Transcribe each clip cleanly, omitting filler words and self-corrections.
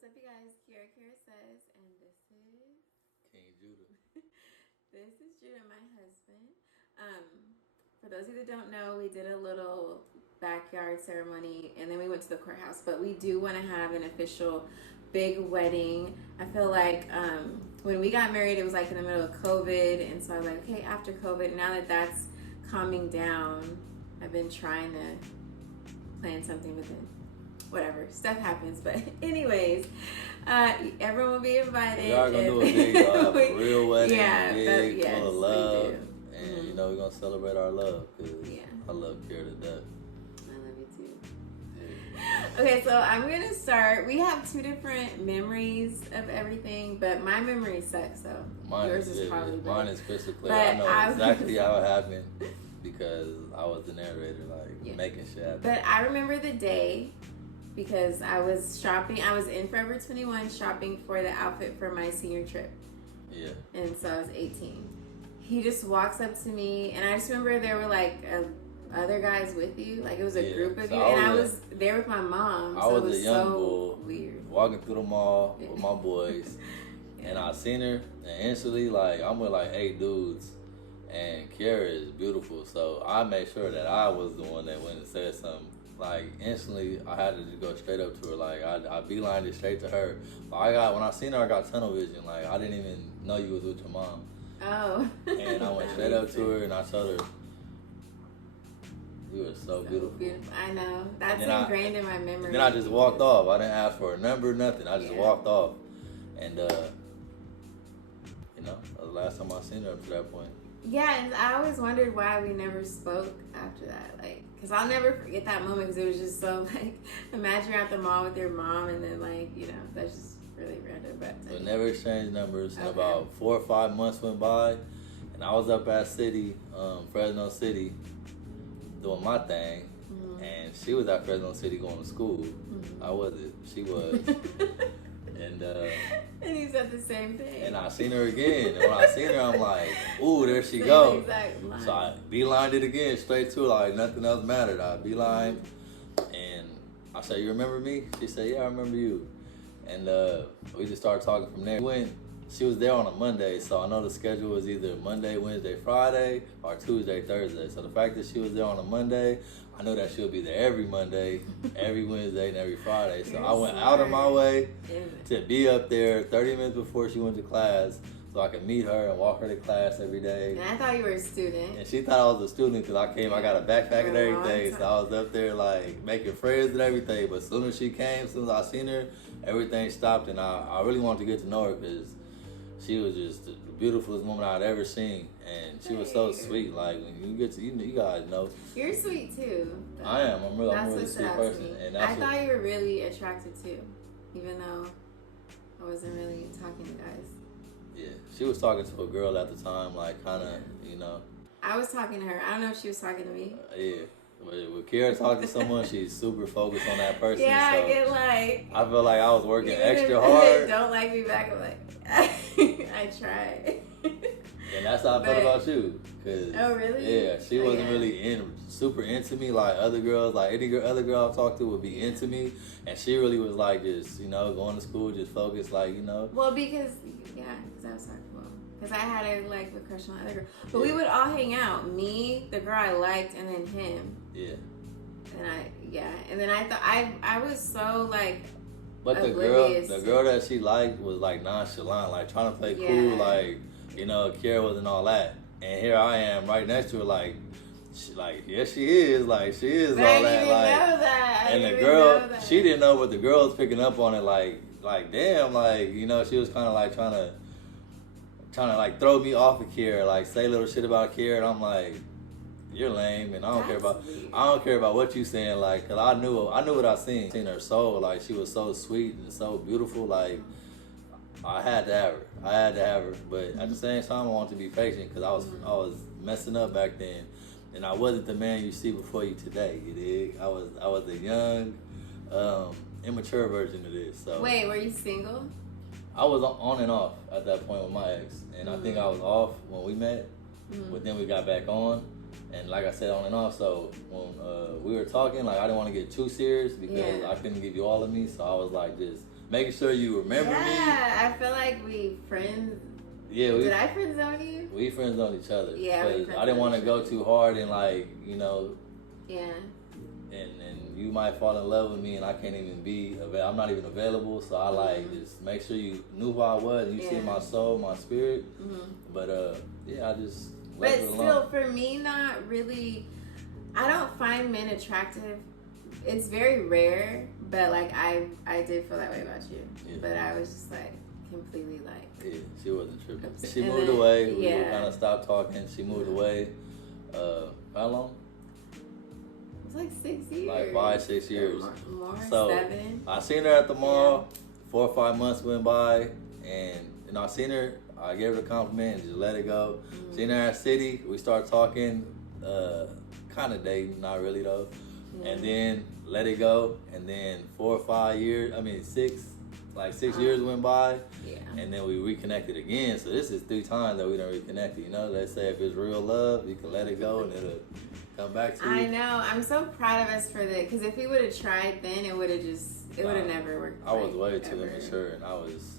What's up, you guys? Kiarrasays, and this is King Judah. this is Judah, my husband. For those of you that don't know, we did a little backyard ceremony, and then we went to the courthouse. But we do want to have an official big wedding. I feel like when we got married, it was like in the middle of COVID, and so I was like, okay, after COVID. Now that that's calming down, I've been trying to plan something, but then whatever, stuff happens. But anyways, everyone will be invited. We are gonna do a big, have a real wedding, yeah, big, yes, full of love, and mm-hmm. you know we're gonna celebrate our love because yeah. I love Kiara to death. I love you too. Yeah. Okay, so I'm gonna start. We have two different memories of everything, but my memory sucks. So yours is probably better. Mine is crystal clear. I know exactly how it happened because I was the narrator, making shit happen. But I remember the day. Because I was shopping. I was in Forever 21 shopping for the outfit for my senior trip. Yeah. And so I was 18. He just walks up to me, and I just remember there were like other guys with you. Like it was a group of you. And I was there with my mom. So it was was a young so bull weird. walking through the mall with my boys. And I seen her, and instantly, I'm with 8 dudes. And Kiara is beautiful. So I made sure that I was the one that went and said something. Instantly, I had to just go straight up to her. I beelined it straight to her. But when I seen her, I got tunnel vision. I didn't even know you was with your mom. Oh. And I went straight up to her and I told her, you were so beautiful. I know. That's ingrained in my memory. Then I just walked off. I didn't ask for a number, nothing. I just walked off. And, that was the last time I seen her up to that point. Yeah, and I always wondered why we never spoke after that. Because I'll never forget that moment because it was just so, imagine you're at the mall with your mom and then, that's just really random. But we never exchanged numbers. Okay. And about 4 or 5 months went by, and I was up at Fresno City, doing my thing, and she was at Fresno City going to school. Mm-hmm. I wasn't. She was. And he said the same thing. And I seen her again. And when I seen her, I'm like, ooh, there she goes. So I beelined it again, straight to her, nothing else mattered. I beelined, and I said, you remember me? She said, yeah, I remember you. And we just started talking from there. She was there on a Monday, so I know the schedule was either Monday, Wednesday, Friday, or Tuesday, Thursday. So the fact that she was there on a Monday, I knew that she'll be there every Monday, every Wednesday, and every Friday. So I went out of my way to be up there 30 minutes before she went to class so I could meet her and walk her to class every day. And I thought you were a student. And she thought I was a student because I got a backpack and everything. So I was up there making friends and everything. But as soon as she came, as soon as I seen her, everything stopped. And I really wanted to get to know her because she was just the beautifulest woman I'd ever seen, and she was so sweet. When you get to, you guys know. You're sweet too. I am. I'm really sweet person. And I thought you were really attractive too, even though I wasn't really talking to guys. Yeah, she was talking to a girl at the time, I was talking to her. I don't know if she was talking to me. Yeah. When Kiara talking to someone, she's super focused on that person. Yeah, so I get I feel like I was working extra hard. Don't like me back. I'm like, I tried. And that's how I felt about you. Oh, really? Yeah, she wasn't really super into me like other girls. Any other girl I talked to would be into me. And she really was just, going to school, just focused, Well, because I was talking about because I had a crush on the other girl. But we would all hang out. Me, the girl I liked, and then him. Yeah. And then I thought I was so But oblivious. the girl that she liked was nonchalant, trying to play cool, Kiara wasn't all that. And here I am right next to her, yes, she is, she is but all I that. Didn't know that. And the girl, she didn't know, but the girl was picking up on it, damn, she was kind of trying to throw me off of Kiara, say little shit about Kiara, and I'm like, you're lame, and I don't care about what you saying, cause I knew what I seen her soul, she was so sweet and so beautiful, I had to have her, but at the same time I wanted to be patient, cause I was messing up back then, and I wasn't the man you see before you today, you dig? I was a young, immature version of this. So wait, were you single? I was on and off at that point with my ex, and I think I was off when we met, but then we got back on. And like I said, on and off. So when we were talking, like I didn't want to get too serious because I couldn't give you all of me. So I was like, just making sure you remember me. Yeah, I feel like we friends. Yeah, did I friend zone you? We friend zone each other. Yeah, because I didn't want to go too hard and like, you know. Yeah. And you might fall in love with me and I can't even be I'm not even available. So I like just make sure you knew who I was and you see my soul, my spirit. But I just. But still, for me, not really. I don't find men attractive. It's very rare, but like I did feel that way about you. Yeah. But I was just like completely like. Yeah, she wasn't tripping. She moved away. We kind of stopped talking. She moved away. How long? It's like 6 years. Like 5-6 years. More, so 7. I seen her at the mall. 4 or 5 months went by, and I seen her. I gave her a compliment and just let it go. Seen her at City. We started talking, kind of dating, not really though. And then let it go. And then 4 or 5 years, 6 years went by. Yeah. And then we reconnected again. So this is 3 times that we done reconnected. You know, they say if it's real love, you can let it go and it'll come back to you. I know. I'm so proud of us for that. Because if we would have tried then, it would have never worked. I was way too immature, and I was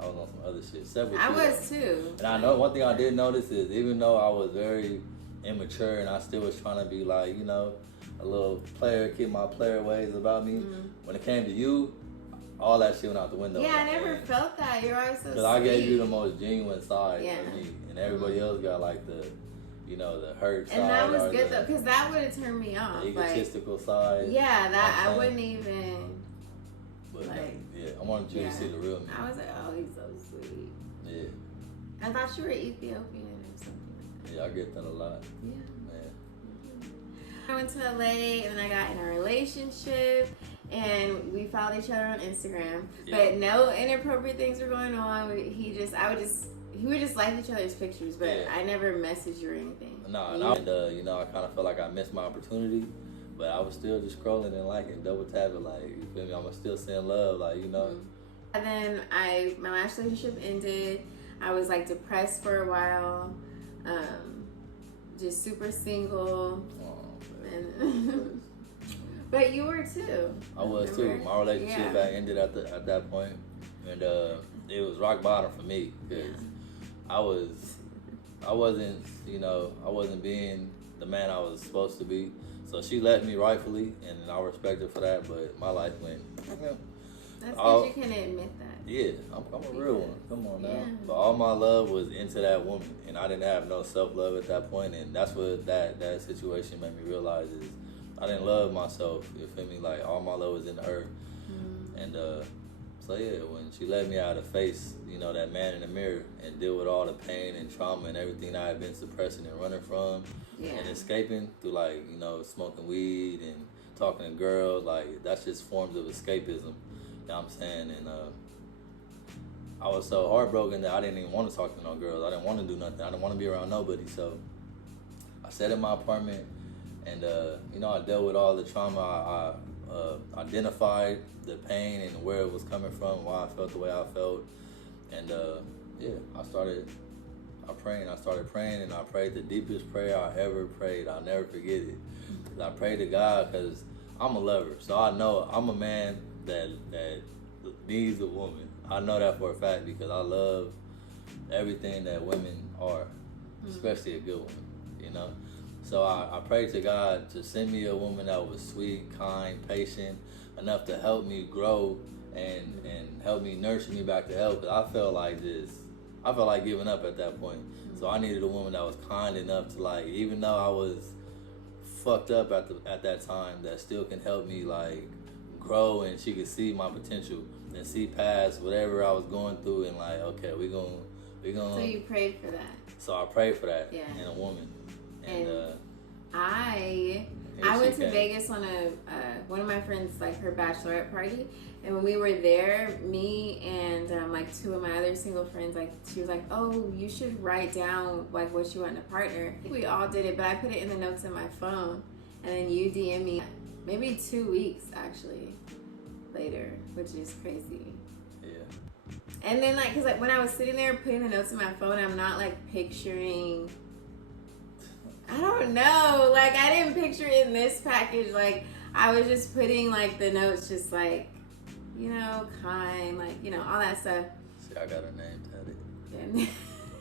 on some other shit. I was too. And I know one thing I did notice is even though I was very immature and I still was trying to be like, you know, a little player, keep my player ways about me. When it came to you, all that shit went out the window. Yeah, I never felt that. You're always so sweet. Because I gave you the most genuine side of me, and everybody else got like the, you know, the hurt side. And that was good though, because that would have turned me off. The egotistical side. Yeah, that I wouldn't even. But I wanted you to see the real me. I was like, oh, he's so sweet. Yeah. I thought you were Ethiopian or something like that. Yeah, I get that a lot. Yeah. I went to LA and then I got in a relationship and we followed each other on Instagram. Yeah. But no inappropriate things were going on. We would just like each other's pictures, but I never messaged you or anything. No, you know, I kind of felt like I missed my opportunity. But I was still just scrolling and liking, double tapping, like, you feel me? I'm still saying love, like, you know. And then my last relationship ended. I was like depressed for a while, just super single. But you were too. I was too. My relationship ended at that point, and it was rock bottom for me because I wasn't, you know, I wasn't being the man I was supposed to be. So she left me rightfully, and I respect her for that. But my life went. That's because you can admit that. Yeah, I'm a real one. Come on now. Yeah. But all my love was into that woman, and I didn't have no self-love at that point, and that's what that situation made me realize is I didn't love myself. You feel me? Like all my love was in her, and so when she let me out of face, you know, that man in the mirror and deal with all the pain and trauma and everything I had been suppressing and running from and escaping through, like, you know, smoking weed and talking to girls, like that's just forms of escapism. You know what I'm saying? And I was so heartbroken that I didn't even want to talk to no girls. I didn't want to do nothing. I didn't want to be around nobody. So I sat in my apartment and, you know, I dealt with all the trauma. I identified the pain and where it was coming from, why I felt the way I felt. And, I started praying, and I prayed the deepest prayer I ever prayed. I'll never forget it. I prayed to God because I'm a lover. So I know I'm a man that needs a woman. I know that for a fact because I love everything that women are, especially a good woman, you know? So I prayed to God to send me a woman that was sweet, kind, patient, enough to help me grow and help me nurture me back to health. Because I felt like giving up at that point. So I needed a woman that was kind enough to, like, even though I was fucked up at that time, that still can help me, like, grow, and she could see my potential and see past whatever I was going through, and like, okay, we gonna. So you prayed for that. So I prayed for that in a woman, and I went to Vegas on one of my friends, like, her bachelorette party, and when we were there, me and like 2 of my other single friends, like, she was like, oh, you should write down like what you want in a partner. We all did it, but I put it in the notes in my phone, and then you DM me maybe 2 weeks actually later, which is crazy. Yeah. And then, like, cause like when I was sitting there putting the notes in my phone, I'm not like picturing I don't know. Like, I didn't picture it in this package. Like, I was just putting, like, the notes just, like, you know, kind, like, you know, all that stuff. See, I got her name tatted.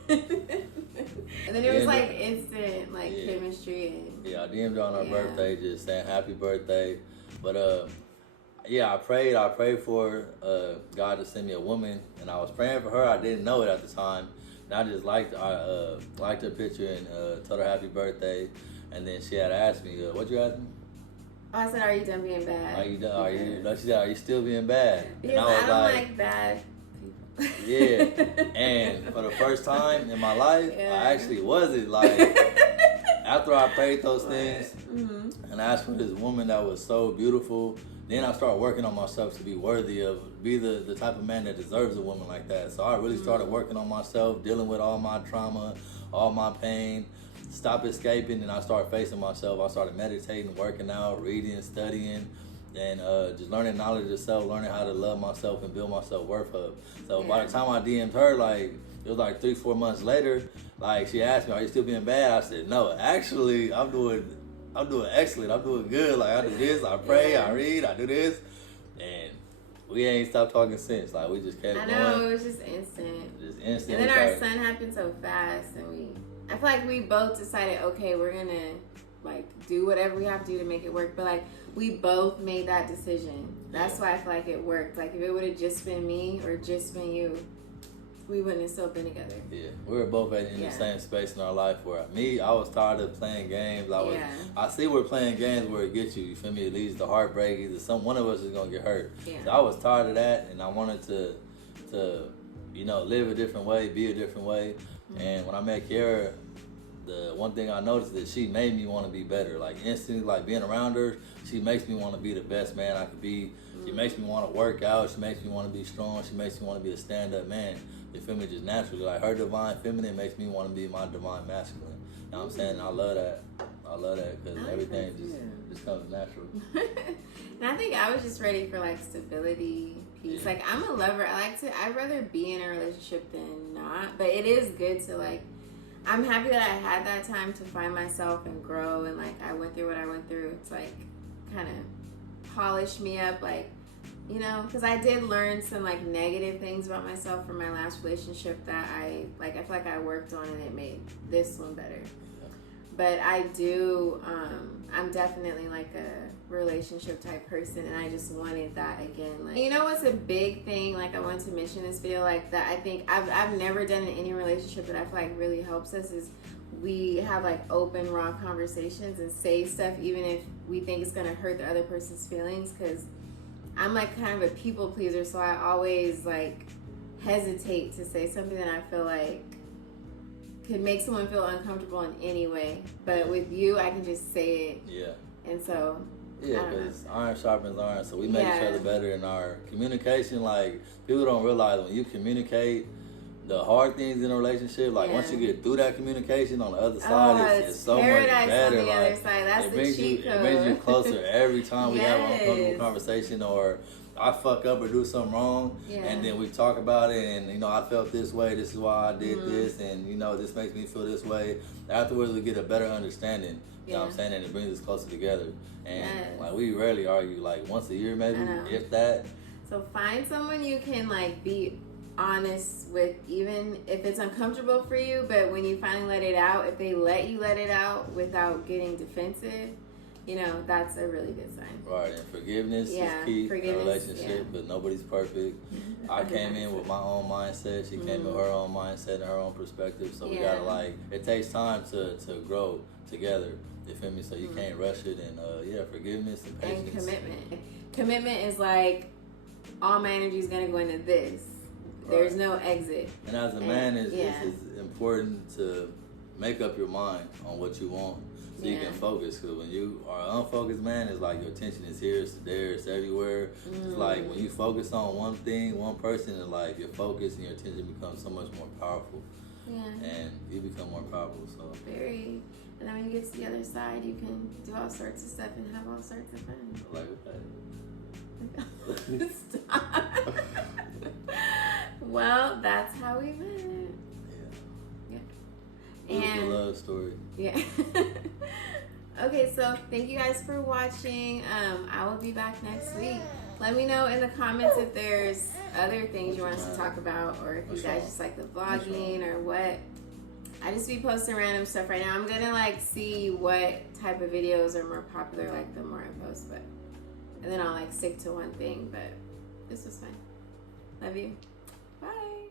And then it was, like, instant, like, chemistry. And, yeah, I DM'd her on her birthday, just saying happy birthday. But, yeah, I prayed for God to send me a woman, and I was praying for her. I didn't know it at the time. And I just liked her picture and told her happy birthday. And then she had asked me, what you asked me? I said, are you done being bad? Are you done? She said, are you still being bad? Because and I was don't like bad people. Yeah. And for the first time in my life, I actually wasn't. Like, after I prayed those things and I asked for this woman that was so beautiful, then I started working on myself to be worthy of, be the type of man that deserves a woman like that. So I really started working on myself, dealing with all my trauma, all my pain, stop escaping, and I started facing myself. I started meditating, working out, reading, studying, and just learning knowledge of self, learning how to love myself and build my self-worth up. So by the time I DM'd her, like, it was like 3-4 months later, like, she asked me, are you still being bad? I said, no, actually, I'm doing excellent. I'm doing good. Like, I do this, I pray, I read, I do this. And we ain't stopped talking since. Like, we just kept going. I know, it was just instant. And then our son happened so fast, and I feel like we both decided, okay, we're gonna, like, do whatever we have to do to make it work. But, like, we both made that decision. That's why I feel like it worked. Like, if it would have just been me or just been you, we wouldn't have still been together. Yeah, we were both in the same space in our life where I was tired of playing games. I see we're playing games where it gets you. You feel me? It leads to heartbreak. Either one of us is gonna get hurt. Yeah. So I was tired of that, and I wanted to you know, live a different way, be a different way. And when I met Kiara, the one thing I noticed is that she made me want to be better. Like, instantly, like, being around her, she makes me want to be the best man I could be. She makes me want to work out. She makes me want to be strong. She makes me want to be a stand-up man. You feel me? Just naturally. Like, her divine feminine makes me want to be my divine masculine. You know what I'm saying? I love that. I love that because everything just comes natural. And I think I was just ready for, like, stability, peace. Like, I'm a lover. I'd rather be in a relationship than not. But it is good to, like, I'm happy that I had that time to find myself and grow. And, like, I went through what I went through. It's, like, kind of polished me up, like, you know, because I did learn some, like, negative things about myself from my last relationship that I feel like I worked on, and it made this one better. But I do, I'm definitely, like, a relationship type person, and I just wanted that again. Like, you know what's a big thing, like, I wanted to mention this video, like, that I think I've never done in any relationship that I feel like really helps us is we have, like, open, raw conversations and say stuff even if we think it's gonna hurt the other person's feelings, because I'm, like, kind of a people pleaser, so I always, like, hesitate to say something that I feel like could make someone feel uncomfortable in any way. But with you, I can just say it. Yeah. And so, yeah, because iron sharpens iron, so we make each other better in our communication. Like, people don't realize when you communicate the hard things in a relationship, like, once you get through that communication on the other side, it's so much better. On the other side. That's the cheat code. It brings you closer every time we have an uncomfortable conversation, or I fuck up or do something wrong, and then we talk about it, and, you know, I felt this way, this is why I did this, and, you know, this makes me feel this way. Afterwards, we get a better understanding, you know what I'm saying, and it brings us closer together. And, like, we rarely argue, like, once a year maybe, if that. So find someone you can, like, be honest with, even if it's uncomfortable for you, but when you finally let it out, if they let you let it out without getting defensive, you know, that's a really good sign. Right, and forgiveness is key in a relationship, but nobody's perfect. I came in with my own mindset. She came with her own mindset and her own perspective. So we gotta, like, it takes time to grow together. You feel me? So you can't rush it. And forgiveness and patience. And commitment. Commitment is like, all my energy is gonna go into this. There's no exit. And as a man, it's important to make up your mind on what you want. So you can focus, because when you are an unfocused man, it's like your attention is here, it's there, it's everywhere. It's like when you focus on one thing, one person, it's like your focus and your attention becomes so much more powerful. Yeah. And you become more powerful. So very. And then when you get to the other side, you can do all sorts of stuff and have all sorts of fun. Like that. Stop. Well, that's how we met. Yeah. And it was a love story. Yeah. Okay, so thank you guys for watching. I will be back next week. Let me know in the comments if there's other things you want us to talk about, or if you guys just like the vlogging or what. I just be posting random stuff right now. I'm gonna like see what type of videos are more popular, like the more I post, and then I'll like stick to one thing. But this was fun. Love you. Bye.